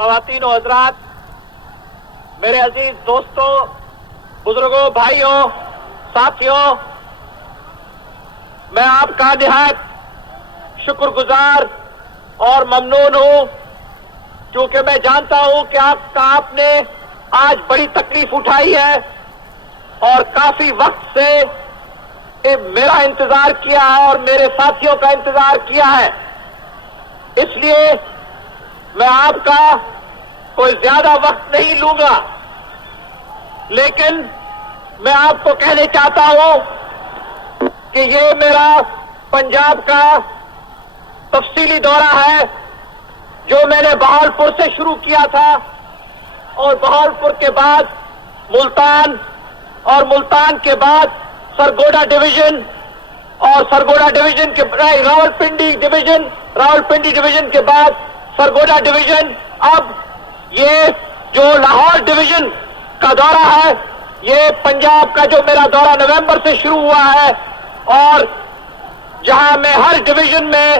خواتین و حضرات، میرے عزیز دوستوں، بزرگوں، بھائیوں، ساتھیوں، میں آپ کا نہایت شکر گزار اور ممنون ہوں، کیونکہ میں جانتا ہوں کہ آپ نے آج بڑی تکلیف اٹھائی ہے اور کافی وقت سے میرا انتظار کیا ہے اور میرے ساتھیوں کا انتظار کیا ہے۔ اس لیے میں آپ کا کوئی زیادہ وقت نہیں لوں گا، لیکن میں آپ کو کہنے چاہتا ہوں کہ یہ میرا پنجاب کا تفصیلی دورہ ہے جو میں نے بہاولپور سے شروع کیا تھا اور بہاولپور کے بعد ملتان اور ملتان کے بعد سرگوڈا ڈویژن اور سرگوڈا ڈویژن کے راولپنڈی ڈویژن کے بعد سرگوڈا ڈویژن، اب یہ جو لاہور ڈویژن کا دورہ ہے، یہ پنجاب کا جو میرا دورہ نومبر سے شروع ہوا ہے، اور جہاں میں ہر ڈویژن میں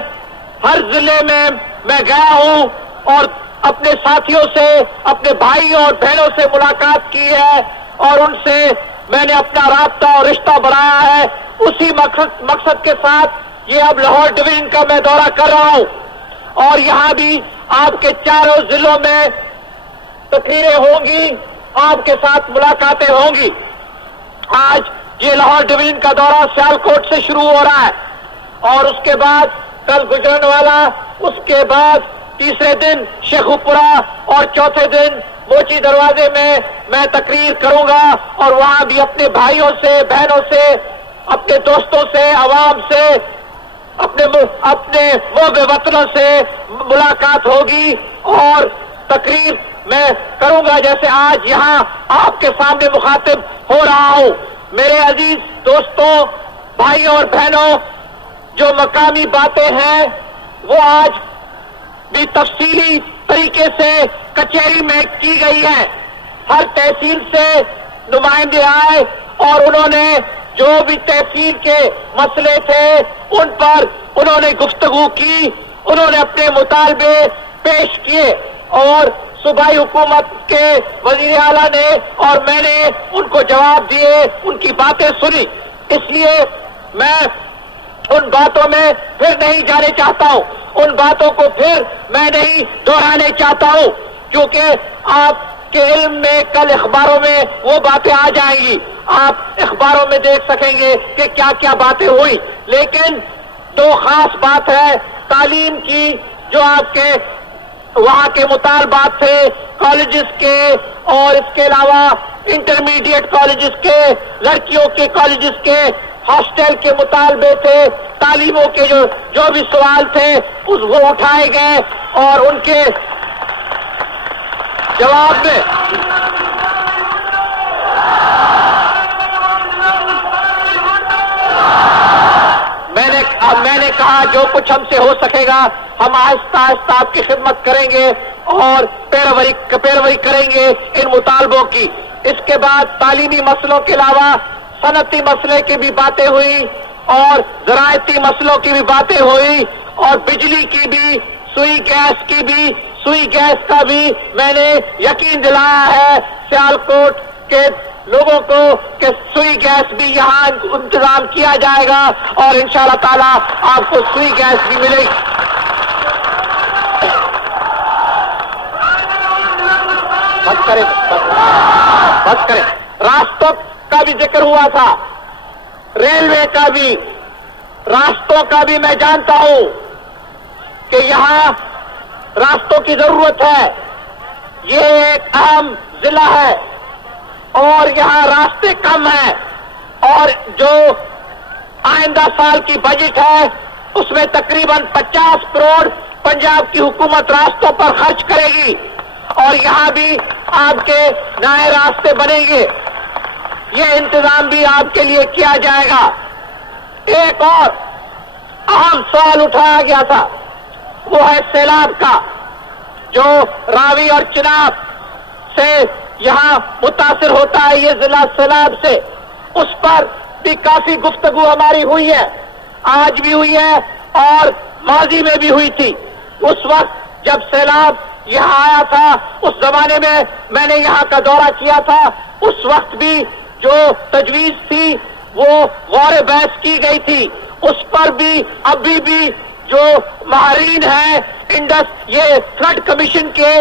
ہر ضلع میں گیا ہوں اور اپنے ساتھیوں سے، اپنے بھائی اور بہنوں سے ملاقات کی ہے اور ان سے میں نے اپنا رابطہ اور رشتہ بڑھایا ہے۔ اسی مقصد کے ساتھ یہ اب لاہور ڈویژن کا میں دورہ کر رہا ہوں اور یہاں بھی آپ کے چاروں ضلعوں میں تقریریں ہوں گی، آپ کے ساتھ ملاقاتیں ہوں گی۔ آج یہ لاہور ڈویژن کا دورہ سیالکوٹ سے شروع ہو رہا ہے اور اس کے بعد کل گجرانوالہ، اس کے بعد تیسرے دن شیخوپورہ اور چوتھے دن موچی دروازے میں تقریر کروں گا اور وہاں بھی اپنے بھائیوں سے، بہنوں سے، اپنے دوستوں سے، عوام سے، اپنے محب وطنوں سے ملاقات ہوگی اور تقریر میں کروں گا جیسے آج یہاں آپ کے سامنے مخاطب ہو رہا ہوں۔ میرے عزیز دوستوں، بھائیوں اور بہنوں، جو مقامی باتیں ہیں وہ آج بھی تفصیلی طریقے سے کچہری میں کی گئی ہے۔ ہر تحصیل سے نمائندے آئے اور انہوں نے جو بھی تحصیل کے مسئلے تھے ان پر انہوں نے گفتگو کی، انہوں نے اپنے مطالبے پیش کیے اور صوبائی حکومت کے وزیر اعلیٰ نے اور میں نے ان کو جواب دیے، ان کی باتیں سنی۔ اس لیے میں ان باتوں میں پھر نہیں جانے چاہتا ہوں، ان باتوں کو پھر میں نہیں دہرانے چاہتا ہوں، کیونکہ آپ کے علم میں کل اخباروں میں وہ باتیں آ جائیں گی، آپ اخباروں میں دیکھ سکیں گے کہ کیا کیا باتیں ہوئی۔ لیکن دو خاص بات ہے تعلیم کی، جو آپ کے وہاں کے مطالبات تھے کالجز کے اور اس کے علاوہ انٹرمیڈیٹ کالجز کے، لڑکیوں کے کالجز کے، ہاسٹل کے مطالبے تھے، تعلیموں کے جو بھی سوال تھے وہ اٹھائے گئے اور ان کے جواب میں میں نے کہا جو کچھ ہم سے ہو سکے گا ہم آہستہ آہستہ آپ کی خدمت کریں گے اور پیروی کریں گے ان مطالبوں کی۔ اس کے بعد تعلیمی مسئلوں کے علاوہ صنعتی مسئلے کی بھی باتیں ہوئی اور زراعتی مسئلوں کی بھی باتیں ہوئی اور بجلی کی بھی، سوئی گیس کا بھی میں نے یقین دلایا ہے سیالکوٹ کے لوگوں کو کہ سوئی گیس بھی یہاں انتظام کیا جائے گا اور انشاءاللہ تعالی آپ کو سوئی گیس بھی ملے گی۔ بس کریں۔ راستوں کا بھی ذکر ہوا تھا، ریلوے کا بھی، راستوں کا بھی میں جانتا ہوں کہ یہاں راستوں کی ضرورت ہے، یہ ایک اہم ضلع ہے اور یہاں راستے کم ہیں اور جو آئندہ سال کی بجٹ ہے اس میں تقریباً 50 کروڑ پنجاب کی حکومت راستوں پر خرچ کرے گی اور یہاں بھی آپ کے نئے راستے بنیں گے، یہ انتظام بھی آپ کے لیے کیا جائے گا۔ ایک اور اہم سوال اٹھایا گیا تھا وہ ہے سیلاب کا، جو راوی اور چناب سے یہاں متاثر ہوتا ہے یہ ضلع سیلاب سے، اس پر بھی کافی گفتگو ہماری ہوئی ہے، آج بھی ہوئی ہے اور ماضی میں بھی ہوئی تھی۔ اس وقت جب سیلاب یہاں آیا تھا اس زمانے میں نے یہاں کا دورہ کیا تھا. اس وقت بھی جو تجویز تھی وہ غور بحث کی گئی تھی. اس پر بھی ابھی بھی جو ماہرین ہیں یہ فلڈ کمیشن کے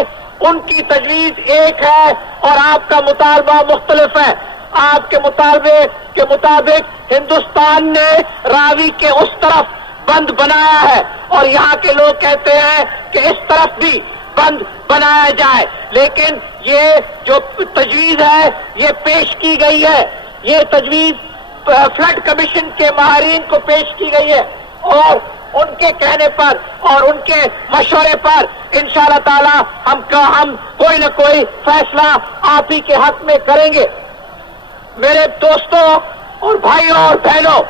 ان کی تجویز ایک ہے اور آپ کا مطالبہ مختلف ہے. آپ کے مطالبے کے مطابق ہندوستان نے راوی کے اس طرف بند بنایا ہے اور یہاں کے لوگ کہتے ہیں کہ اس طرف بھی بند بنایا جائے. لیکن یہ جو تجویز ہے یہ پیش کی گئی ہے, یہ تجویز فلڈ کمیشن کے ماہرین کو پیش کی گئی ہے اور ان کے کہنے پر اور ان کے مشورے پر انشاءاللہ تعالی ہم کوئی نہ کوئی فیصلہ آپ ہی کے حق میں کریں گے. میرے دوستوں اور بھائیوں اور بہنوں,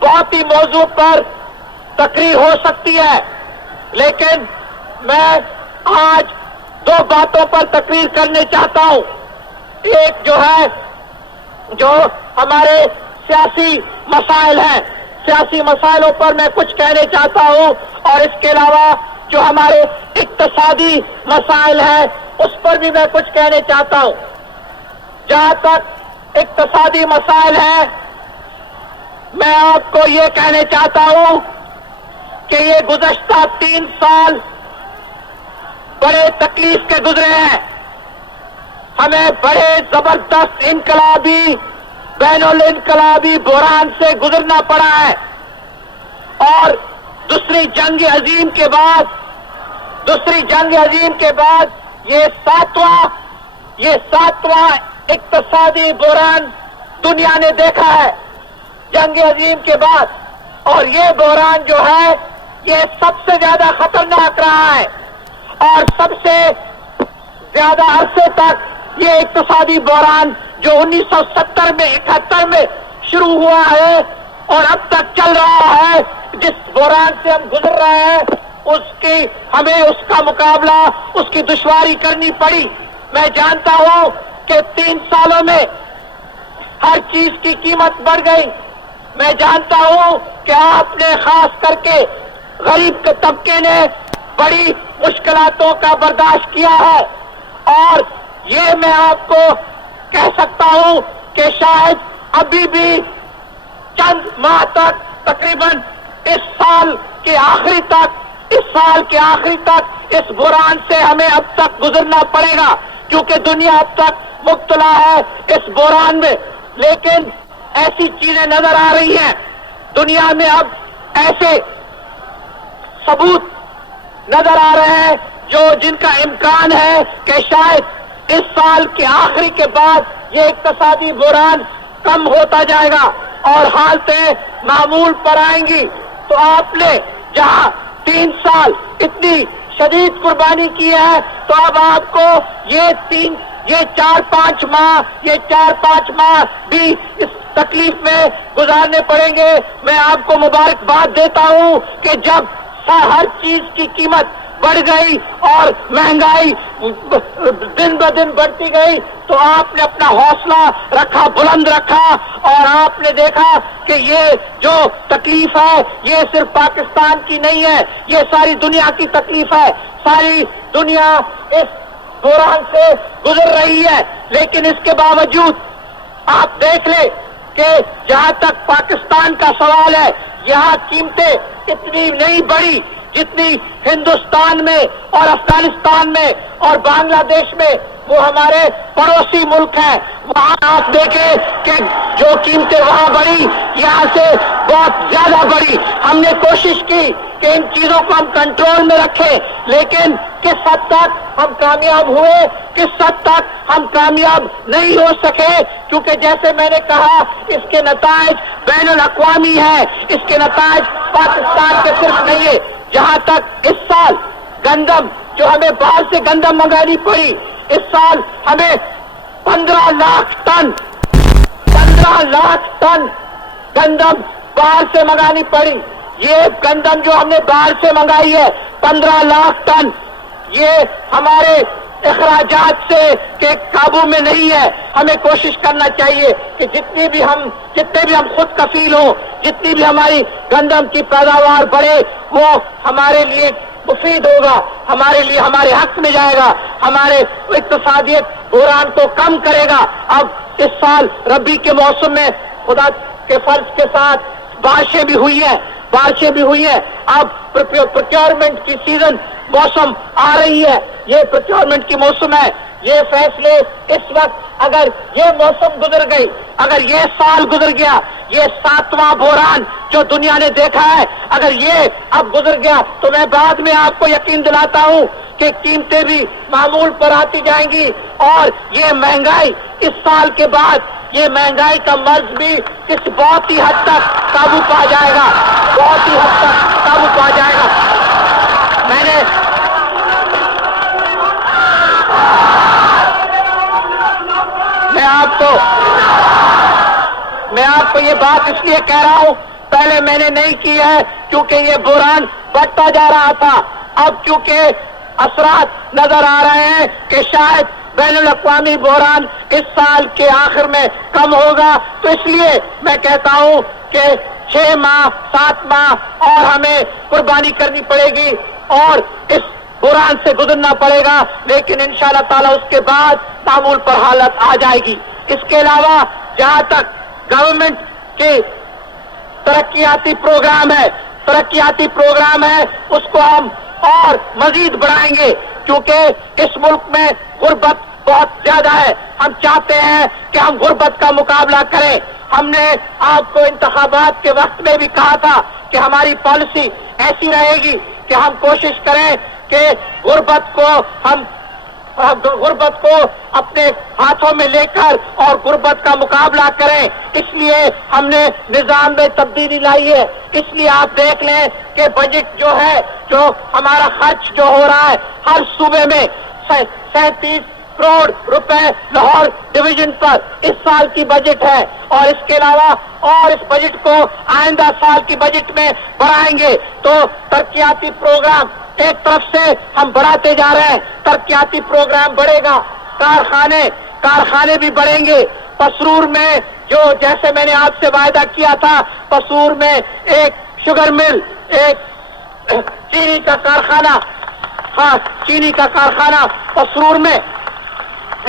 بہت ہی موضوع پر تقریر ہو سکتی ہے, لیکن میں آج دو باتوں پر تقریر کرنے چاہتا ہوں. ایک جو ہمارے سیاسی مسائل ہیں, سیاسی مسائلوں پر میں کچھ کہنے چاہتا ہوں, اور اس کے علاوہ جو ہمارے اقتصادی مسائل ہیں اس پر بھی میں کچھ کہنے چاہتا ہوں. جہاں تک اقتصادی مسائل ہیں, میں آپ کو یہ کہنے چاہتا ہوں کہ یہ گزشتہ 3 سال بڑے تکلیف کے گزرے ہیں. ہمیں بڑے زبردست انقلابی بین الانقلابی بحران سے گزرنا پڑا ہے, اور دوسری جنگ عظیم کے بعد یہ ساتواں اقتصادی بحران دنیا نے دیکھا ہے جنگ عظیم کے بعد, اور یہ بحران جو ہے یہ سب سے زیادہ خطرناک رہا ہے, اور سب سے زیادہ عرصے تک یہ اقتصادی بحران جو 1970 میں 71 میں شروع ہوا ہے اور اب تک چل رہا ہے, جس بحران سے ہم گزر رہے ہیں ہمیں اس کا مقابلہ, اس کی دشواری کرنی پڑی. میں جانتا ہوں کہ 3 سالوں میں ہر چیز کی قیمت بڑھ گئی. میں جانتا ہوں کہ آپ نے خاص کر کے غریب کے طبقے نے بڑی مشکلاتوں کا برداشت کیا ہے, اور یہ میں آپ کو کہہ سکتا ہوں کہ شاید ابھی بھی چند ماہ تک, تقریباً اس سال کے آخری تک اس بحران سے ہمیں اب تک گزرنا پڑے گا, کیونکہ دنیا اب تک مبتلا ہے اس بحران میں. لیکن ایسی چیزیں نظر آ رہی ہیں دنیا میں, اب ایسے ثبوت نظر آ رہے ہیں جن کا امکان ہے کہ شاید اس سال کے آخری کے بعد یہ اقتصادی بحران کم ہوتا جائے گا اور حالتیں معمول پر آئیں گی. تو آپ نے جہاں 3 سال اتنی شدید قربانی کی ہے, تو اب آپ کو یہ 4-5 ماہ بھی اس تکلیف میں گزارنے پڑیں گے. میں آپ کو مبارکباد دیتا ہوں کہ جب ہر چیز کی قیمت بڑھ گئی اور مہنگائی دن بدن بڑھتی گئی, تو آپ نے اپنا حوصلہ رکھا, بلند رکھا, اور آپ نے دیکھا کہ یہ جو تکلیف ہے یہ صرف پاکستان کی نہیں ہے, یہ ساری دنیا کی تکلیف ہے. ساری دنیا اس بحران سے گزر رہی ہے, لیکن اس کے باوجود آپ دیکھ لیں کہ جہاں تک پاکستان کا سوال ہے, یہاں قیمتیں اتنی نہیں بڑھی جتنی ہندوستان میں اور افغانستان میں اور بنگلہ دیش میں, وہ ہمارے پڑوسی ملک ہیں. وہاں آپ دیکھیں کہ جو قیمتیں وہاں بڑھی, یہاں سے بہت زیادہ بڑھی. ہم نے کوشش کی کہ ان چیزوں کو ہم کنٹرول میں رکھیں, لیکن کس حد تک ہم کامیاب ہوئے, کس حد تک ہم کامیاب نہیں ہو سکے, کیونکہ جیسے میں نے کہا اس کے نتائج بین الاقوامی ہیں, اس کے نتائج پاکستان کے صرف نہیں ہے. جہاں تک اس سال گندم جو ہمیں باہر سے گندم منگانی پڑی, اس سال ہمیں 15 لاکھ ٹن گندم باہر سے منگانی پڑی. یہ گندم جو ہم نے باہر سے منگائی ہے 15 لاکھ ٹن, یہ ہمارے اخراجات سے کے قابو میں نہیں ہے. ہمیں کوشش کرنا چاہیے کہ جتنے بھی ہم خود کفیل ہوں, جتنی بھی ہماری گندم کی پیداوار بڑھے, وہ ہمارے لیے مفید ہوگا، ہمارے لیے ہمارے حق میں جائے گا، ہمارے اقتصادیت بحران کو کم کرے گا۔ اب اس سال ربی کے موسم میں خدا کے فرض کے ساتھ بارشیں بھی ہوئی ہیں، اب پروکیورمنٹ کی سیزن موسم آ رہی ہے، یہ پروکیورمنٹ کی موسم ہے۔ یہ فیصلے اس وقت، اگر یہ موسم گزر گئی، اگر یہ سال گزر گیا، یہ 7واں بحران جو دنیا نے دیکھا ہے، اگر یہ اب گزر گیا تو میں بعد میں آپ کو یقین دلاتا ہوں کہ قیمتیں بھی معمول پر آتی جائیں گی، اور یہ مہنگائی اس سال کے بعد، یہ مہنگائی کا مرض بھی کس بہت ہی حد تک قابو پا جائے گا، بہت ہی حد تک قابو پا جائے گا۔ میں آپ کو یہ بات اس لیے کہہ رہا ہوں، پہلے میں نے نہیں کی ہے کیونکہ یہ بحران بڑھتا جا رہا تھا، اب چونکہ اثرات نظر آ رہے ہیں کہ شاید بین الاقوامی بحران اس سال کے آخر میں کم ہوگا، تو اس لیے میں کہتا ہوں کہ 6 ماہ 7 ماہ اور ہمیں قربانی کرنی پڑے گی اور اس بحران سے گزرنا پڑے گا، لیکن انشاءاللہ تعالی اس کے بعد معمول پر حالت آ جائے گی۔ اس کے علاوہ جہاں تک گورنمنٹ کے ترقیاتی پروگرام ہے اس کو ہم اور مزید بڑھائیں گے، کیونکہ اس ملک میں غربت بہت زیادہ ہے۔ ہم چاہتے ہیں کہ ہم غربت کا مقابلہ کریں۔ ہم نے آپ کو انتخابات کے وقت میں بھی کہا تھا کہ ہماری پالیسی ایسی رہے گی کہ ہم کوشش کریں کہ غربت کو اپنے ہاتھوں میں لے کر اور غربت کا مقابلہ کریں۔ اس لیے ہم نے نظام میں تبدیلی لائی ہے۔ اس لیے آپ دیکھ لیں کہ بجٹ جو ہے، جو ہمارا خرچ جو ہو رہا ہے ہر صوبے میں 37 کروڑ روپے لاہور ڈویژن پر اس سال کی بجٹ ہے، اور اس کے علاوہ اور اس بجٹ کو آئندہ سال کی بجٹ میں بڑھائیں گے۔ تو ترقیاتی پروگرام ایک طرف سے ہم بڑھاتے جا رہے ہیں، ترقیاتی پروگرام بڑھے گا، کارخانے بھی بڑھیں گے۔ پسرور میں جو جیسے میں نے آپ سے وعدہ کیا تھا، پسرور میں ایک شوگر مل، ایک چینی کا کارخانہ پسرور میں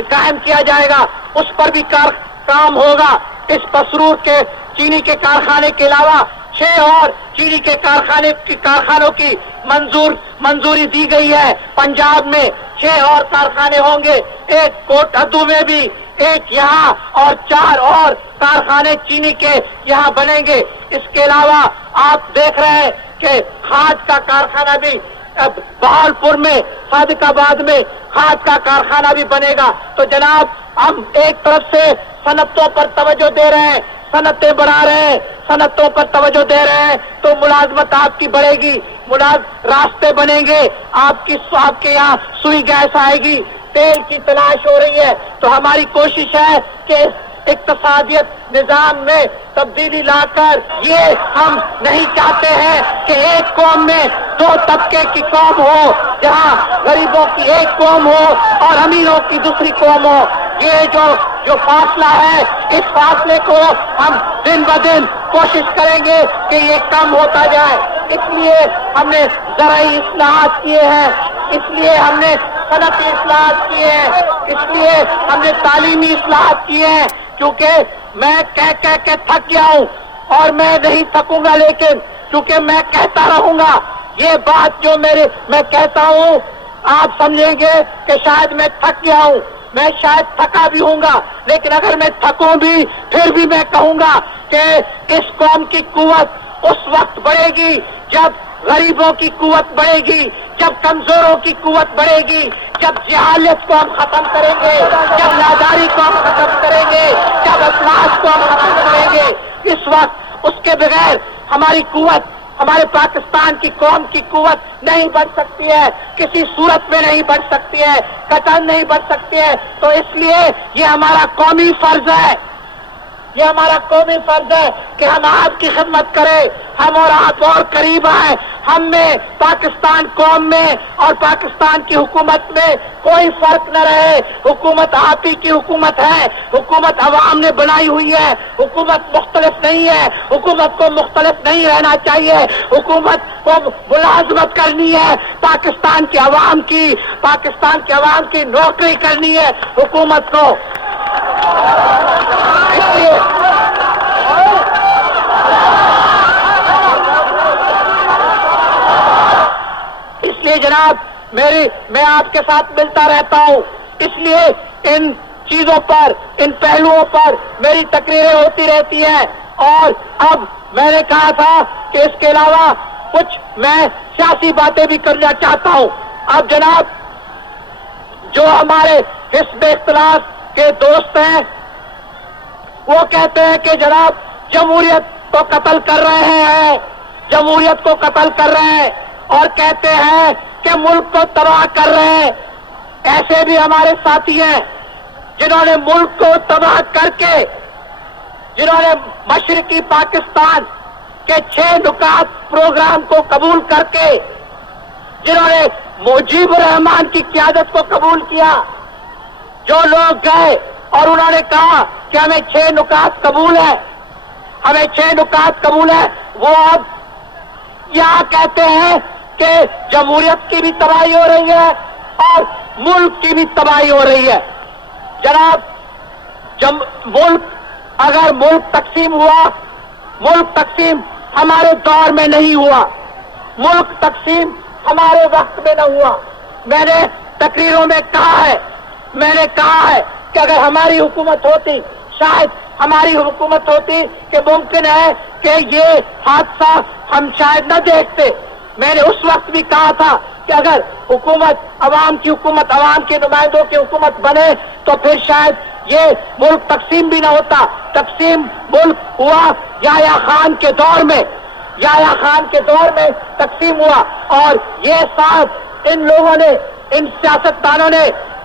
قائم کیا جائے گا، اس پر بھی کام ہوگا۔ اس پسرور کے چینی کے کارخانے کے علاوہ 6 اور چینی کے کارخانوں کی منظوری دی گئی ہے۔ پنجاب میں 6 اور کارخانے ہوں گے، ایک کوٹ ادو میں بھی، ایک یہاں، اور 4 اور کارخانے چینی کے یہاں بنیں گے۔ اس کے علاوہ آپ دیکھ رہے ہیں کہ کھاد کا کارخانہ بھی بہاولپور میں، صادق آباد میں کھاد کا کارخانہ بھی بنے گا۔ تو جناب، ہم ایک طرف سے صنعتوں پر توجہ دے رہے ہیں، صنعتیں بڑھا رہے ہیں، صنعتوں پر توجہ دے رہے ہیں، تو ملازمت آپ کی بڑھے گی، راستے بنیں گے، آپ کے یہاں سوئی گیس آئے گی، تیل کی تلاش ہو رہی ہے۔ تو ہماری کوشش ہے کہ اقتصادیت نظام میں تبدیلی لا کر، یہ ہم نہیں چاہتے ہیں کہ ایک قوم میں 2 طبقے کی قوم ہو، جہاں غریبوں کی ایک قوم ہو اور امیروں کی دوسری قوم ہو۔ یہ جو فاصلہ ہے، اس فاصلے کو ہم دن بدن کوشش کریں گے کہ یہ کم ہوتا جائے۔ اس لیے ہم نے زرعی اصلاحات کیے ہیں، اس لیے ہم نے صنعتی اصلاحات کیے ہیں، اس لیے ہم نے تعلیمی اصلاحات کیے ہیں، کیونکہ میں کہہ کے تھک گیا ہوں، اور میں نہیں تھکوں گا، لیکن کیونکہ میں کہتا رہوں گا۔ یہ بات جو میں کہتا ہوں، آپ سمجھیں گے کہ شاید میں تھک گیا ہوں، میں شاید تھکا بھی ہوں گا، لیکن اگر میں تھکوں بھی پھر بھی میں کہوں گا کہ اس قوم کی قوت اس وقت بڑھے گی جب غریبوں کی قوت بڑھے گی، جب کمزوروں کی قوت بڑھے گی، جب جہالت کو ہم ختم کریں گے، جب ناداری کو ہم ختم کریں گے، جب افلاس کو ہم ختم کریں گے۔ اس وقت اس کے بغیر ہماری قوت، ہمارے پاکستان کی قوم کی قوت نہیں بڑھ سکتی ہے، کسی صورت میں نہیں بڑھ سکتی ہے، قطعاً نہیں بڑھ سکتی ہے۔ تو اس لیے یہ ہمارا قومی فرض ہے، یہ ہمارا قومی فرض ہے کہ ہم آپ کی خدمت کریں، ہم اور آپ اور قریب آئیں، ہم میں، پاکستان قوم میں اور پاکستان کی حکومت میں کوئی فرق نہ رہے. حکومت آپ ہی کی حکومت ہے، حکومت عوام نے بنائی ہوئی ہے، حکومت مختلف نہیں ہے، حکومت کو مختلف نہیں رہنا چاہیے، حکومت کو ملازمت کرنی ہے پاکستان کے عوام کی، پاکستان کے عوام کی نوکری کرنی ہے حکومت کو. اس لیے جناب میں آپ کے ساتھ ملتا رہتا ہوں، اس لیے ان چیزوں پر، ان پہلوؤں پر میری تقریریں ہوتی رہتی ہیں. اور اب میں نے کہا تھا کہ اس کے علاوہ کچھ میں سیاسی باتیں بھی کرنا چاہتا ہوں. اب جناب جو ہمارے حزب اختلاف کے دوست ہیں وہ کہتے ہیں کہ جناب جمہوریت کو قتل کر رہے ہیں، جمہوریت کو قتل کر رہے ہیں اور کہتے ہیں کہ ملک کو تباہ کر رہے ہیں. ایسے بھی ہمارے ساتھی ہیں جنہوں نے ملک کو تباہ کر کے، جنہوں نے مشرقی پاکستان کے 6 نکات پروگرام کو قبول کر کے، جنہوں نے مجیب الرحمان کی قیادت کو قبول کیا. جو لوگ گئے اور انہوں نے کہا کہ ہمیں 6 نکات قبول ہے، ہمیں 6 نکات قبول ہے، وہ اب یہاں کہتے ہیں کہ جمہوریت کی بھی تباہی ہو رہی ہے اور ملک کی بھی تباہی ہو رہی ہے. جناب اگر ملک تقسیم ہوا، ملک تقسیم ہمارے دور میں نہیں ہوا، ملک تقسیم ہمارے وقت میں نہ ہوا. میں نے تقریروں میں کہا ہے کہ اگر ہماری حکومت ہوتی، شاید ہماری حکومت ہوتی کہ ممکن ہے کہ یہ حادثہ ہم شاید نہ دیکھتے. میں نے اس وقت بھی کہا تھا کہ اگر حکومت، عوام کی حکومت، عوام کے نمائندوں کی حکومت بنے تو پھر شاید یہ ملک تقسیم بھی نہ ہوتا. تقسیم ملک ہوا یحییٰ خان کے دور میں، یحییٰ خان کے دور میں تقسیم ہوا. اور یہ ساتھ ان لوگوں نے، ان سیاستدانوں نے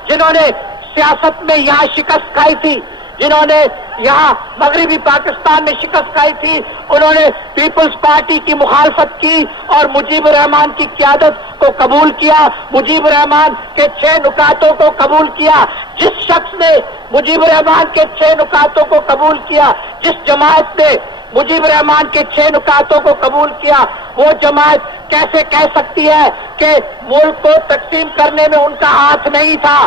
جنہوں نے سیاست میں یہاں شکست کھائی تھی، جنہوں نے یہاں مغربی پاکستان میں شکست کھائی تھی، انہوں نے پیپلز پارٹی کی مخالفت کی اور مجیب الرحمان کی قیادت کو قبول کیا، مجیب الرحمان کے 6 نکاتوں کو قبول کیا. جس شخص نے مجیب الرحمان کے 6 نکاتوں کو قبول کیا، جس جماعت نے مجیب الرحمان کے 6 نکاتوں کو قبول کیا، وہ جماعت کیسے کہہ سکتی ہے کہ ملک کو تقسیم کرنے میں ان کا ہاتھ نہیں تھا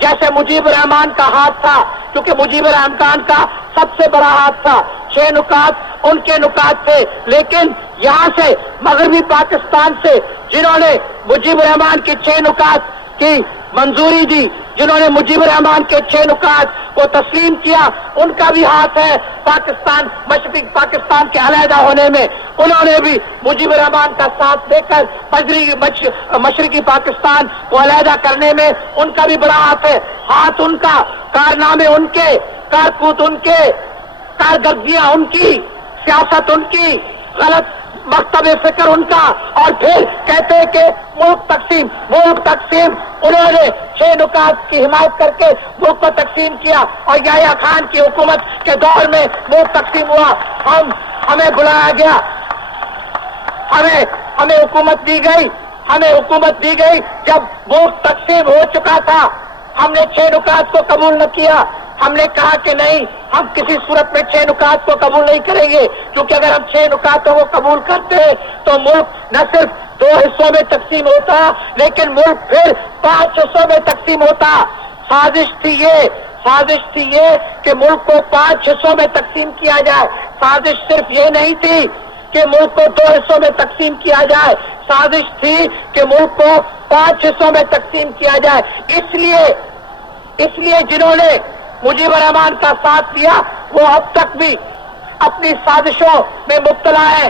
جیسے مجیب الرحمان کا ہاتھ تھا؟ کیونکہ مجیب الرحمان کا سب سے بڑا ہاتھ تھا. 6 نکات ان کے نکات تھے. لیکن یہاں سے مغربی پاکستان سے جنہوں نے مجیب الرحمان کی 6 نکات کی منظوری دی، جنہوں نے مجیب الرحمان کے 6 نکات کو تسلیم کیا، ان کا بھی ہاتھ ہے پاکستان، مشرقی پاکستان کے علیحدہ ہونے میں. انہوں نے بھی مجیب الرحمان کا ساتھ دے کر مشرقی پاکستان کو علیحدہ کرنے میں ان کا بھی بڑا ہاتھ ہے. ہاتھ ان کا، کارنامے ان کے، کارکوت ان کے، کارکردگیاں ان کی، سیاست ان کی، غلط مکتب فکر ان کا. اور پھر کہتے ہیں کہ ملک تقسیم، ملک تقسیم. انہوں نے 6 نکات کی حمایت کر کے ملک کو تقسیم کیا اور یحییٰ خان کی حکومت کے دور میں ملک تقسیم ہوا. ہمیں بلایا گیا، ہمیں حکومت دی گئی، ہمیں حکومت دی گئی جب ملک تقسیم ہو چکا تھا. ہم نے 6 نکات کو قبول نہ کیا. ہم نے کہا کہ نہیں، ہم کسی صورت میں 6 نکات کو قبول نہیں کریں گے، کیونکہ اگر ہم 6 نکاتوں کو قبول کرتے تو ملک نہ صرف 2 حصوں میں تقسیم ہوتا لیکن ملک پھر 5 حصوں میں تقسیم ہوتا. سازش تھی یہ کہ ملک کو 5 حصوں میں تقسیم کیا جائے. سازش صرف یہ نہیں تھی کہ ملک کو 2 حصوں میں تقسیم کیا جائے، سازش تھی کہ ملک کو 5 حصوں میں تقسیم کیا جائے. اس لیے جنہوں نے مجیب الرحمان کا ساتھ دیا وہ اب تک بھی اپنی سازشوں میں مبتلا ہے،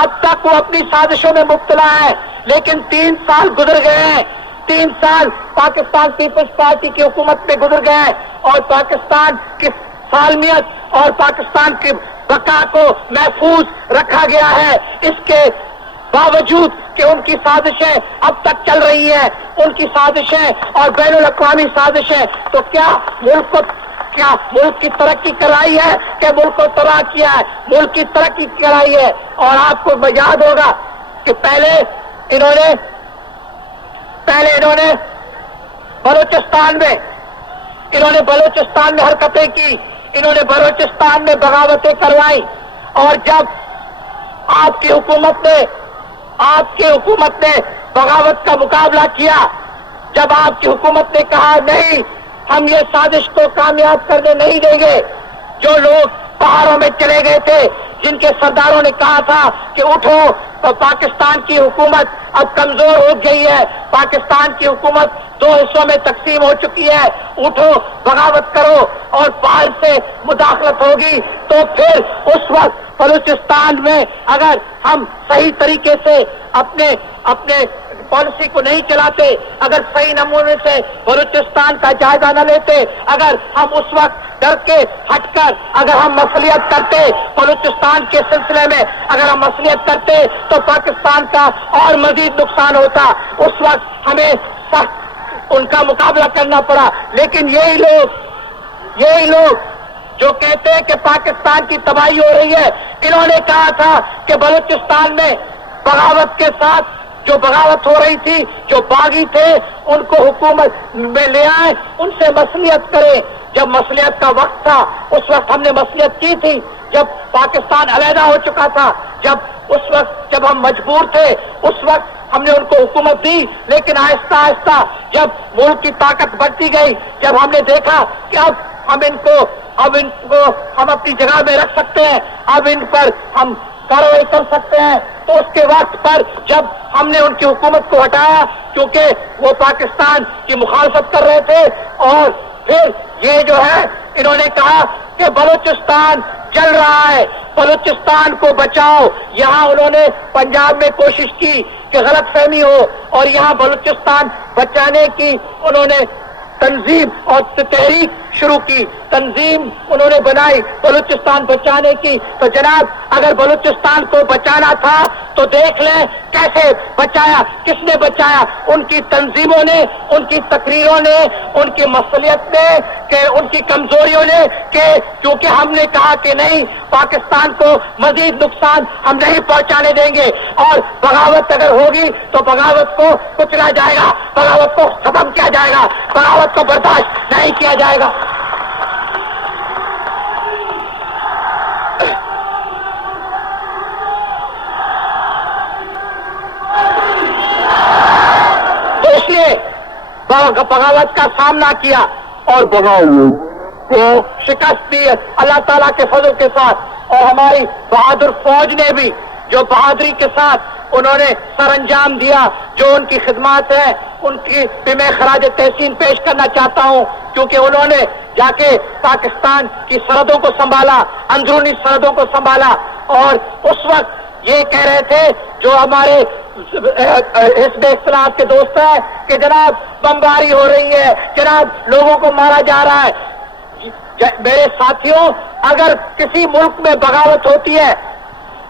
اب تک وہ اپنی سازشوں میں مبتلا ہے. لیکن 3 سال گزر گئے ہیں، 3 سال پاکستان پیپلز پارٹی کی حکومت میں گزر گئے ہیں اور پاکستان کی سالمیت اور پاکستان کی بقا کو محفوظ رکھا گیا ہے. اس کے باوجود کہ ان کی سازشیں اب تک چل رہی ہیں، ان کی سازشیں اور بین الاقوامی سازشیں، تو کیا ملک کی ترقی کرائی ہے کہ ملک کو تباہ کیا ہے؟ ملک کی ترقی کرائی ہے. اور آپ کو یاد ہوگا کہ پہلے انہوں نے بلوچستان میں حرکتیں کی، انہوں نے بلوچستان میں بغاوتیں کروائی، اور جب آپ کی حکومت نے بغاوت کا مقابلہ کیا، جب آپ کی حکومت نے کہا نہیں ہم یہ سازش کو کامیاب کرنے نہیں دیں گے، جو لوگ پہاڑوں میں چلے گئے تھے، جن کے سرداروں نے کہا تھا کہ اٹھو، تو پاکستان کی حکومت اب کمزور ہو گئی ہے، پاکستان کی حکومت 2 حصوں میں تقسیم ہو چکی ہے، اٹھو بغاوت کرو اور باہر سے مداخلت ہوگی، تو پھر اس وقت بلوچستان میں اگر ہم صحیح طریقے سے اپنے پالیسی کو نہیں چلاتے، اگر صحیح نمونے سے بلوچستان کا جائزہ نہ لیتے، اگر ہم اس وقت ڈر کے ہٹ کر اگر ہم مصلحت کرتے بلوچستان کے سلسلے میں، اگر ہم مصلحت کرتے تو پاکستان کا اور مزید نقصان ہوتا، اس وقت ہمیں سخت ان کا مقابلہ کرنا پڑا۔ لیکن یہی لوگ جو کہتے ہیں کہ پاکستان کی تباہی ہو رہی ہے، انہوں نے کہا تھا کہ بلوچستان میں بغاوت کے ساتھ جو بغاوت ہو رہی تھی، جو باغی تھے، ان کو حکومت میں لے آئیں، ان سے مصلحت کریں۔ جب مصلحت کا وقت تھا اس وقت ہم نے مصلحت کی تھی، جب پاکستان علیحدہ ہو چکا تھا، جب ہم مجبور تھے، اس وقت ہم نے ان کو حکومت دی۔ لیکن آہستہ آہستہ جب ملک کی طاقت بڑھتی گئی، جب ہم نے دیکھا کہ اب ہم ان کو اپنی جگہ میں رکھ سکتے ہیں، اب ان پر ہم کارروائی کر سکتے ہیں، تو اس کے وقت پر جب ہم نے ان کی حکومت کو ہٹایا، کیونکہ وہ پاکستان کی مخالفت کر رہے تھے، اور پھر یہ جو ہے انہوں نے کہا کہ بلوچستان جل رہا ہے، بلوچستان کو بچاؤ۔ یہاں انہوں نے پنجاب میں کوشش کی کہ غلط فہمی ہو، اور یہاں بلوچستان بچانے کی انہوں نے تنظیم اور تحریک شروع کی، تنظیم انہوں نے بنائی بلوچستان بچانے کی۔ تو جناب اگر بلوچستان کو بچانا تھا تو دیکھ لیں کیسے بچایا، کس نے بچایا؟ ان کی تنظیموں نے، ان کی تقریروں نے، ان کی مصلحت نے، کہ ان کی کمزوریوں نے، کہ کیونکہ ہم نے کہا کہ نہیں پاکستان کو مزید نقصان ہم نہیں پہنچانے دیں گے، اور بغاوت اگر ہوگی تو بغاوت کو کچلا جائے گا، بغاوت کو ختم کیا جائے گا، بغاوت کو برداشت نہیں کیا جائے گا۔ تو اس لیے بغاوت کا سامنا کیا اور بغاوت کو شکست دی اللہ تعالیٰ کے فضل کے ساتھ، اور ہماری بہادر فوج نے بھی جو بہادری کے ساتھ انہوں نے سر انجام دیا، جو ان کی خدمات ہیں ان کی بھی میں خراج تحسین پیش کرنا چاہتا ہوں، کیونکہ انہوں نے جا کے پاکستان کی سرحدوں کو سنبھالا، اندرونی سرحدوں کو سنبھالا، اور اس وقت یہ کہہ رہے تھے جو ہمارے حزب اختلاف کے دوست ہیں کہ جناب بمباری ہو رہی ہے، جناب لوگوں کو مارا جا رہا ہے۔ میرے ساتھیوں، اگر کسی ملک میں بغاوت ہوتی ہے،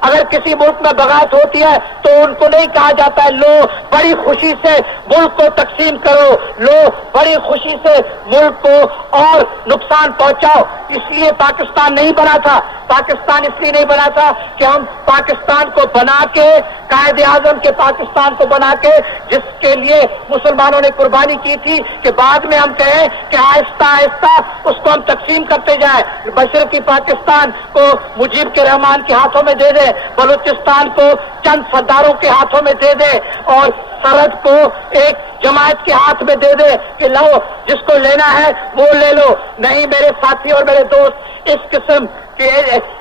اگر کسی ملک میں بغاوت ہوتی ہے تو ان کو نہیں کہا جاتا ہے لو بڑی خوشی سے ملک کو تقسیم کرو، لو بڑی خوشی سے ملک کو اور نقصان پہنچاؤ۔ اس لیے پاکستان نہیں بنا تھا، پاکستان اس لیے نہیں بنا تھا کہ ہم پاکستان کو بنا کے، قائد اعظم کے پاکستان کو بنا کے، جس کے لیے مسلمانوں نے قربانی کی تھی، کہ بعد میں ہم کہیں کہ آہستہ آہستہ اس کو ہم تقسیم کرتے جائیں، مشرقی پاکستان کو مجیب کے رحمان کے ہاتھوں میں دے دیں، بلوچستان کو چند سرداروں کے ہاتھوں میں دے دے، اور سرحد کو ایک جماعت کے ہاتھ میں دے دے کہ لو جس کو لینا ہے وہ لے لو۔ نہیں میرے ساتھی اور میرے دوست، اس قسم کی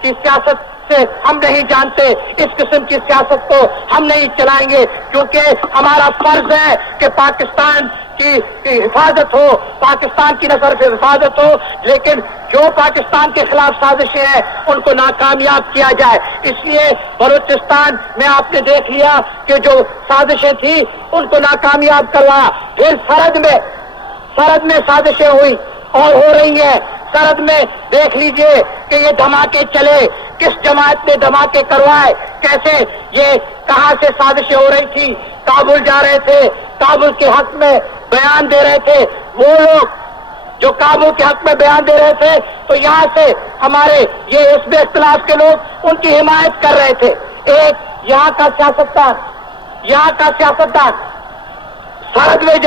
سیاست سے ہم نہیں جانتے، اس قسم کی سیاست کو ہم نہیں چلائیں گے، کیونکہ ہمارا فرض ہے کہ پاکستان کی حفاظت ہو، پاکستان کی نہ صرف حفاظت ہو، لیکن جو پاکستان کے خلاف سازشیں ہیں ان کو ناکامیاب کیا جائے۔ اس لیے بلوچستان میں آپ نے دیکھ لیا کہ جو سازشیں تھیں ان کو ناکامیاب کروایا، پھر سرحد میں سازشیں ہوئی اور ہو رہی ہیں۔ سرحد میں دیکھ لیجئے کہ یہ دھماکے چلے، کس جماعت نے دھماکے کروائے، کیسے یہ کہاں سے سازشیں ہو رہی تھی، کابل جا رہے تھے، کابل کے حق میں بیان دے رہے تھے، وہ لوگ جو کابل کے حق میں بیان دے رہے تھے تو یہاں سے ہمارے یہ حزب اختلاف کے لوگ ان کی حمایت کر رہے تھے۔ ایک یہاں کا سیاستدان یہاں کا سیاستدان سرحد میں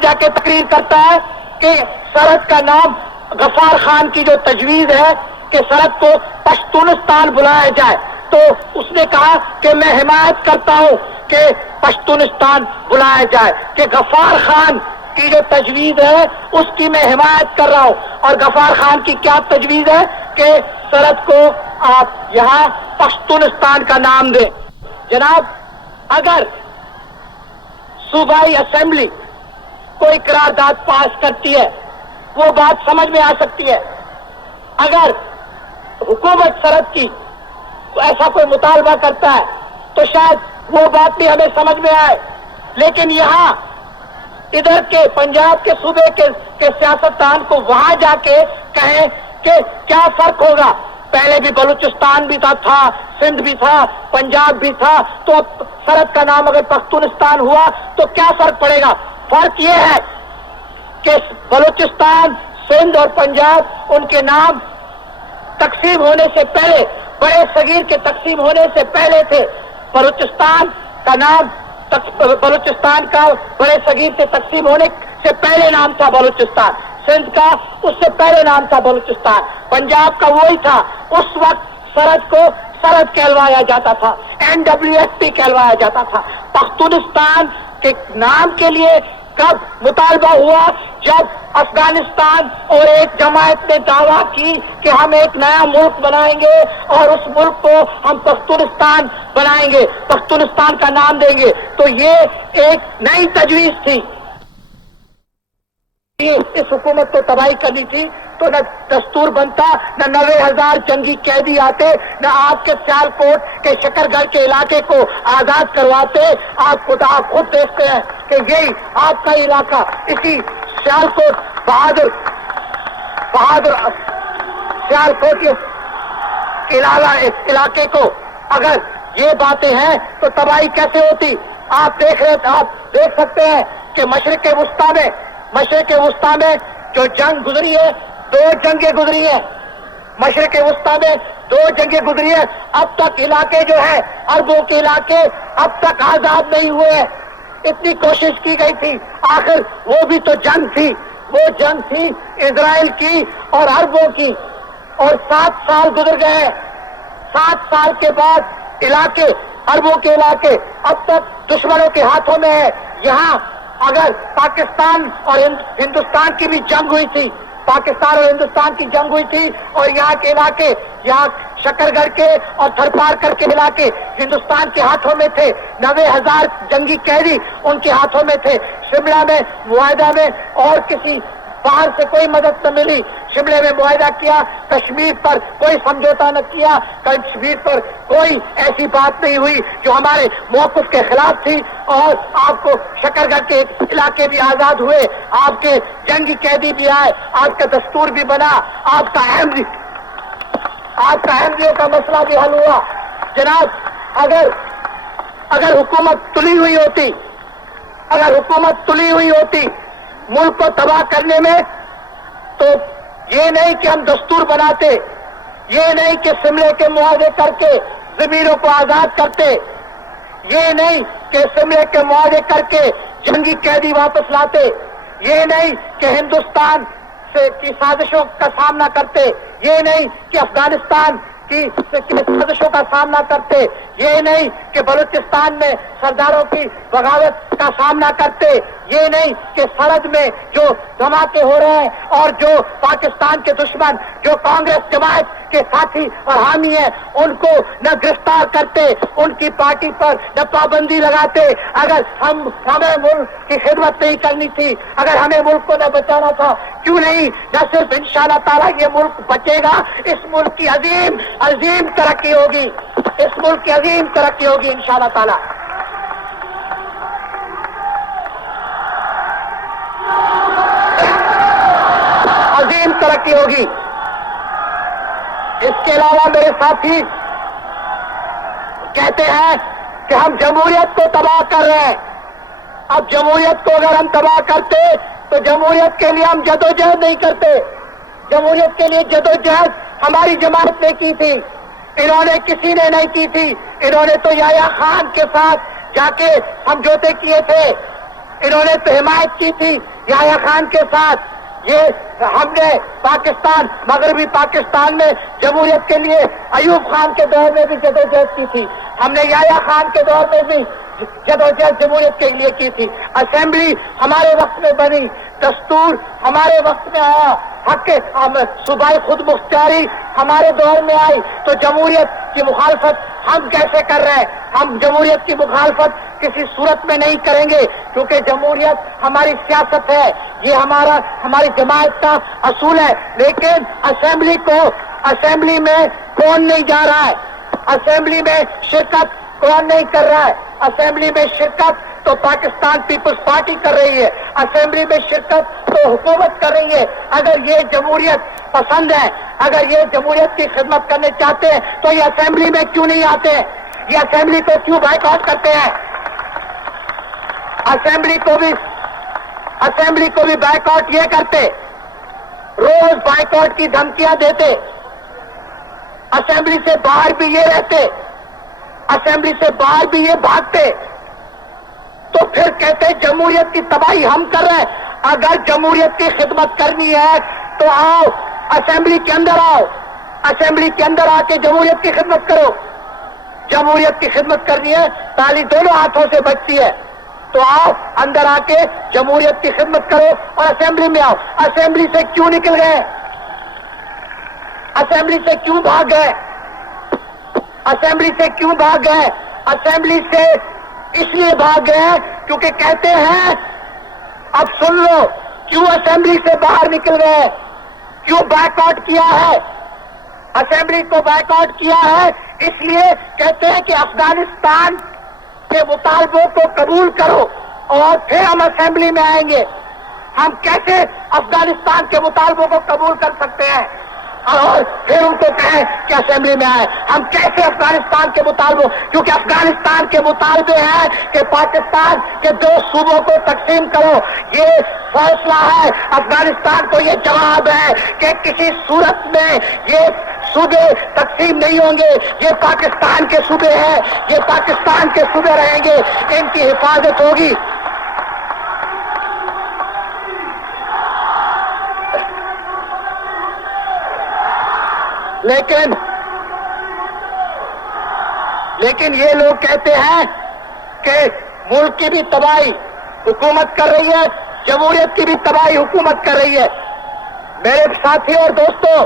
جا کے تقریر کرتا ہے کہ سرحد کا نام غفار خان کی جو تجویز ہے کہ سرحد کو پشتونستان بلایا جائے، تو اس نے کہا کہ میں حمایت کرتا ہوں کہ پشتونستان بلایا جائے، کہ غفار خان کی جو تجویز ہے اس کی میں حمایت کر رہا ہوں۔ اور غفار خان کی کیا تجویز ہے کہ سرحد کو آپ یہاں پشتونستان کا نام دیں۔ جناب، اگر صوبائی اسمبلی کوئی قرارداد پاس کرتی ہے وہ بات سمجھ میں آ سکتی ہے، اگر حکومت سرحد کی ایسا کوئی مطالبہ کرتا ہے تو شاید وہ بات بھی ہمیں سمجھ میں آئے، لیکن یہاں ادھر کے پنجاب کے صوبے کے سیاستدان کو وہاں جا کے کہیں کہ کیا فرق ہوگا، پہلے بھی بلوچستان بھی تھا، سندھ بھی تھا، پنجاب بھی تھا، تو اب سرحد کا نام اگر پختونستان ہوا تو کیا فرق پڑے گا؟ فرق یہ ہے کہ بلوچستان، سندھ اور پنجاب ان کے نام تقسیم ہونے سے پہلے، بڑے صغیر کے تقسیم ہونے سے پہلے تھے۔ بلوچستان کا نام بلوچستان کا بڑے صغیر سے تقسیم ہونے سے پہلے نام تھا بلوچستان، سندھ کا اس سے پہلے نام تھا بلوچستان، پنجاب کا وہی تھا۔ اس وقت سرحد کو سرحد کہلوایا جاتا تھا، NWSP کہلوایا جاتا تھا۔ پختونستان کے نام کے لیے کب مطالبہ ہوا؟ جب افغانستان اور ایک جماعت نے دعویٰ کی کہ ہم ایک نیا ملک بنائیں گے اور اس ملک کو ہم پختونستان بنائیں گے، پختونستان کا نام دیں گے، تو یہ ایک نئی تجویز تھی۔ اس حکومت کو تباہی کرنی تھی تو نہ دستور بنتا، نہ 90,000 جنگی قیدی آتے، نہ آپ کے سیالکوٹ کے شکر گڑھ کے علاقے کو آزاد کرواتے۔ آپ خود دیکھتے ہیں کہ یہی آپ کا علاقہ، اسی سیالکوٹ بہادر سیالکوٹ کے علاقے کو اگر یہ باتیں ہیں تو تباہی کیسے ہوتی؟ آپ دیکھ سکتے ہیں کہ مشرق وسطیٰ میں جو جنگ گزری ہے، 2 جنگیں گزری ہیں، مشرق وسطیٰ میں 2 جنگیں گزری ہیں، اب تک علاقے جو ہے عربوں کے علاقے اب تک آزاد نہیں ہوئے ہیں۔ اتنی کوشش کی گئی تھی، آخر وہ بھی تو جنگ تھی، وہ جنگ تھی اسرائیل کی اور عربوں کی، اور 7 سال گزر گئے۔ 7 سال کے بعد علاقے، عربوں کے علاقے اب تک دشمنوں کے ہاتھوں میں ہے۔ یہاں اگر پاکستان اور ہندوستان کی بھی جنگ ہوئی تھی، پاکستان اور ہندوستان کی جنگ ہوئی تھی، اور یہاں کے علاقے، یہاں شکر گڑھ کے اور تھرپارکر کے علاقے ہندوستان کے ہاتھوں میں تھے، 90,000 جنگی قیدی ان کے ہاتھوں میں تھے۔ شملہ میں معاہدہ میں اور کسی باہر سے کوئی مدد نہ ملی، شملے میں معاہدہ کیا، کشمیر پر کوئی سمجھوتا نہ کیا، کشمیر پر کوئی ایسی بات نہیں ہوئی جو ہمارے موقف کے خلاف تھی، اور آپ کو شکر گڑھ کے علاقے بھی آزاد ہوئے، آپ کے جنگی قیدی بھی آئے، آپ کا دستور بھی بنا، آپ کا احمدیوں کا مسئلہ بھی حل ہوا۔ جناب، اگر حکومت تلی ہوئی ہوتی ملک کو تباہ کرنے میں، تو یہ نہیں کہ ہم دستور بناتے، یہ نہیں کہ شملے کے معاہدے کر کے ضمیروں کو آزاد کرتے، یہ نہیں کہ شملے کے معاہدے کر کے جنگی قیدی واپس لاتے، یہ نہیں کہ ہندوستان کی سازشوں کا سامنا کرتے، یہ نہیں کہ افغانستان کی سازشوں کا سامنا کرتے، یہ نہیں کہ بلوچستان میں سرداروں کی بغاوت کا سامنا کرتے، یہ نہیں کہ سرحد میں جو دھماکے ہو رہے ہیں اور جو پاکستان کے دشمن جو کانگریس جماعت کے ساتھی اور حامی ہیں ان کو نہ گرفتار کرتے، ان کی پارٹی پر نہ پابندی لگاتے۔ اگر ہمیں ملک کی خدمت نہیں کرنی تھی، اگر ہمیں ملک کو نہ بچانا تھا، کیوں نہیں نہ صرف انشاءاللہ تعالیٰ یہ ملک بچے گا، اس ملک کی عظیم ترقی ہوگی، اس ملک کی عظیم ترقی ہوگی انشاءاللہ تعالیٰ۔ عظیم ترقی ہوگی۔ اس کے علاوہ میرے ساتھی کہتے ہیں کہ ہم جمہوریت کو تباہ کر رہے ہیں۔ اب جمہوریت کو اگر ہم تباہ کرتے تو جمہوریت کے لیے ہم جدوجہد نہیں کرتے۔ جمہوریت کے لیے جدوجہد ہماری جماعت نے کی تھی، انہوں نے کسی نے نہیں کی تھی۔ انہوں نے تو یحییٰ خان کے ساتھ جا کے سمجھوتے کیے تھے، انہوں نے تو حمایت کی تھی یحییٰ خان کے ساتھ. یہ ہم نے پاکستان، مغربی پاکستان میں جمہوریت کے لیے ایوب خان کے دور میں بھی جدوجہد کی تھی، ہم نے یحییٰ خان کے دور میں بھی جدوجہد جمہوریت کے لیے کی تھی. اسمبلی ہمارے وقت میں بنی، دستور ہمارے وقت میں آیا، حق صوبائی خود مختاری ہمارے دور میں آئی. تو جمہوریت کی مخالفت ہم کیسے کر رہے ہیں؟ ہم جمہوریت کی مخالفت کسی صورت میں نہیں کریں گے، کیونکہ جمہوریت ہماری سیاست ہے، یہ ہماری جماعت کا اصول ہے. لیکن اسمبلی میں کون نہیں جا رہا ہے؟ اسمبلی میں شرکت کون نہیں کر رہا ہے؟ اسمبلی میں شرکت تو پاکستان پیپلز پارٹی کر رہی ہے، اسمبلی میں شرکت تو حکومت کر رہی ہے. اگر یہ جمہوریت پسند ہے، اگر یہ جمہوریت کی خدمت کرنے چاہتے ہیں تو یہ اسمبلی میں کیوں نہیں آتے ہیں؟ یہ اسمبلی کو کیوں بائیک آؤٹ کرتے ہیں؟ اسمبلی کو بھی بائیک آؤٹ یہ کرتے، روز بائیک آؤٹ کی دھمکیاں دیتے، اسمبلی سے باہر بھی یہ رہتے، اسمبلی سے باہر بھی یہ بھاگتے، تو پھر کہتے جمہوریت کی تباہی ہم کر رہے ہیں. اگر جمہوریت کی خدمت کرنی ہے تو آؤ اسمبلی کے اندر آؤ، اسمبلی کے اندر آ کے جمہوریت کی خدمت کرو. جمہوریت کی خدمت کرنی ہے، تالی دونوں ہاتھوں سے بجتی ہے، تو آؤ اندر آ کے جمہوریت کی خدمت کرو اور اسمبلی میں آؤ. اسمبلی سے کیوں نکل گئے؟ اسمبلی سے کیوں بھاگ گئے؟ اسمبلی سے کیوں بھاگ گئے؟ اسمبلی سے اس لیے بھاگ گئے کیونکہ کہتے ہیں، اب سن لو کیوں اسمبلی سے باہر نکل گئے، کیوں بائیک آؤٹ کیا ہے. اسمبلی کو بائیک آؤٹ کیا ہے اس لیے کہتے ہیں کہ افغانستان کے مطالبوں کو قبول کرو اور پھر ہم اسمبلی میں آئیں گے. ہم کیسے افغانستان کے مطالبوں کو قبول کر سکتے ہیں اور پھر ان کو کہیں کہ اسمبلی میں آئے؟ ہم کیسے افغانستان کے مطالبوں، کیونکہ افغانستان کے مطالبے ہیں کہ پاکستان کے 2 صوبوں کو تقسیم کرو. یہ فیصلہ ہے، افغانستان کو یہ جواب ہے کہ کسی صورت میں یہ صوبے تقسیم نہیں ہوں گے، یہ پاکستان کے صوبے ہیں، یہ پاکستان کے صوبے رہیں گے، ان کی حفاظت ہوگی. لیکن یہ لوگ کہتے ہیں کہ ملک کی بھی تباہی حکومت کر رہی ہے، جمہوریت کی بھی تباہی حکومت کر رہی ہے. میرے ساتھی اور دوستو،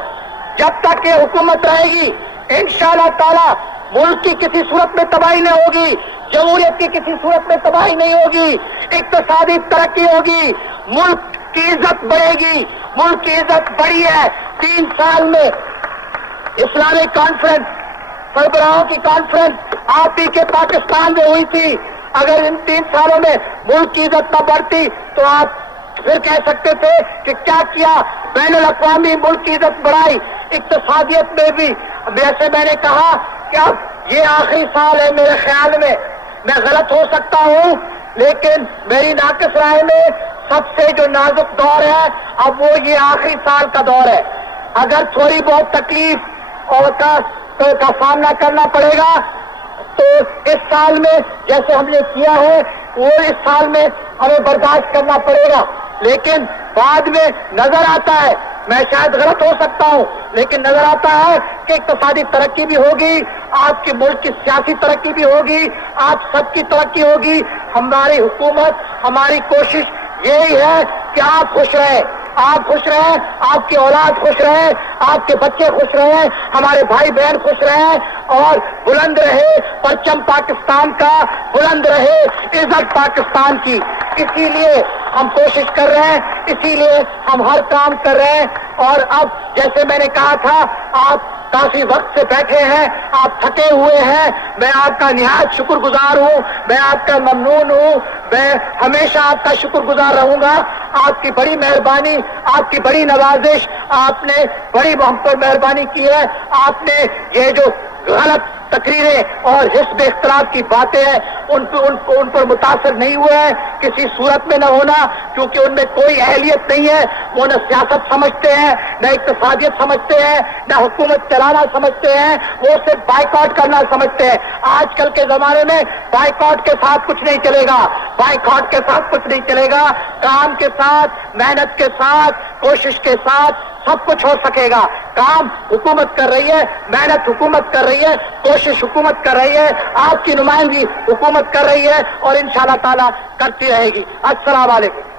جب تک یہ حکومت رہے گی انشاءاللہ تعالی ملک کی کسی صورت میں تباہی نہیں ہوگی، جمہوریت کی کسی صورت میں تباہی نہیں ہوگی، اقتصادی ترقی ہوگی، ملک کی عزت بڑھے گی. ملک کی عزت بڑھی ہے 3 سال میں. اسلامک کانفرنس، سربراہوں کی کانفرنس آپ ہی کے پاکستان میں ہوئی تھی. اگر ان 3 سالوں میں ملک کی عزت نہ بڑھتی تو آپ پھر کہہ سکتے تھے کہ کیا کیا، بین الاقوامی ملک کی عزت بڑھائی. اقتصادیت میں بھی جیسے میں نے کہا کہ اب یہ آخری سال ہے، میرے خیال میں غلط ہو سکتا ہوں، لیکن میری ناقص رائے میں سب سے جو نازک دور ہے اب وہ یہ آخری سال کا دور ہے. اگر تھوڑی بہت تکلیف اور کا سامنا کرنا پڑے گا تو اس سال میں جیسے ہم نے کیا ہے وہ اس سال میں ہمیں برداشت کرنا پڑے گا. لیکن بعد میں نظر آتا ہے، میں شاید غلط ہو سکتا ہوں لیکن نظر آتا ہے کہ اقتصادی ترقی بھی ہوگی، آپ کے ملک کی سیاسی ترقی بھی ہوگی، آپ سب کی ترقی ہوگی. ہماری حکومت، ہماری کوشش یہی ہے کہ آپ خوش رہیں، آپ خوش رہیں، آپ کی اولاد خوش رہے، آپ کے بچے خوش رہیں، ہمارے بھائی بہن خوش رہیں اور بلند رہے پرچم پاکستان کا، بلند رہے عزت پاکستان کی. اسی لیے ہم کوشش کر رہے ہیں، اسی لیے ہم ہر کام کر رہے ہیں. اور اب جیسے میں نے کہا تھا، آپ کافی وقت سے بیٹھے ہیں، آپ تھکے ہوئے ہیں، میں آپ کا نہایت شکر گزار ہوں، میں آپ کا ممنون ہوں، میں ہمیشہ آپ کا شکر گزار رہوں گا. آپ کی بڑی مہربانی، آپ کی بڑی نوازش، آپ نے بڑی ہم پر مہربانی کی ہے. آپ نے یہ جو غلط تقریریں اور حزب اختلاف کی باتیں ہیں ان پر متاثر نہیں ہوئے ہیں کسی صورت میں نہ ہونا، کیونکہ ان میں کوئی اہلیت نہیں ہے. وہ نہ سیاست سمجھتے ہیں، نہ اقتصادیت سمجھتے ہیں، نہ حکومت چلانا سمجھتے ہیں، وہ صرف بائیکاٹ کرنا سمجھتے ہیں. آج کل کے زمانے میں بائیکاٹ کے ساتھ کچھ نہیں چلے گا، بائیکاٹ کے ساتھ کچھ نہیں چلے گا. کام کے ساتھ، محنت کے ساتھ، کوشش کے ساتھ سب کچھ ہو سکے گا. کام حکومت کر رہی ہے، محنت حکومت کر رہی ہے، کوشش حکومت کر رہی ہے، آپ کی نمائندگی حکومت کر رہی ہے اور انشاءاللہ تعالی کرتی رہے گی. السلام علیکم.